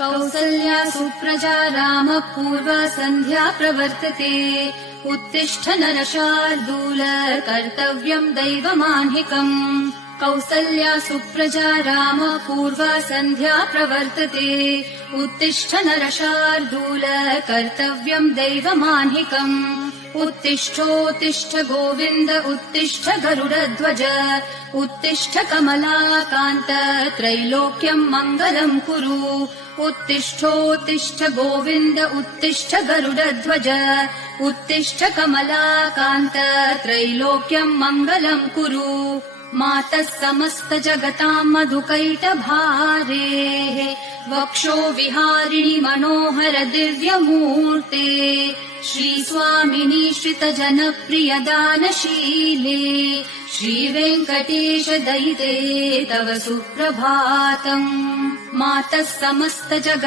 कौसल्या सुप्रजा रामः पूर्वा सन्ध्या प्रवर्तते उत्तिष्ठ नरशार्दूल कर्तव्यम् दैवमाह्निकम् कौसल्या सुप्रजा रामः पूर्वा सन्ध्या प्रवर्तते उत्तिष्ठ नरशार्दूल कर्तव्यम् दैवमाह्निकम् उत्तिष्ठोत्तिष्ठ गोविन्द उत्तिष्ठ गरुडध्वज उत्तिष्ठ कमलाकान्त त्रैलोक्यम् मङ्गलम् कुरु उत्तिष्ठोत्तिष्ठ गोविन्द उत्तिष्ठ गरुडध्वज उत्तिष्ठ कमलाकान्त त्रैलोक्यम् मङ्गलम् कुरु मातः समस्त जगताम् मधुकैटभारेः वक्षो विहारिणि मनोहर दिव्यमूर्ते श्रीस्वामिनि श्रितजनप्रिय दानशीले श्रीवेङ्कटेश दयिते तव सुप्रभातम् मातः समस्त जगत्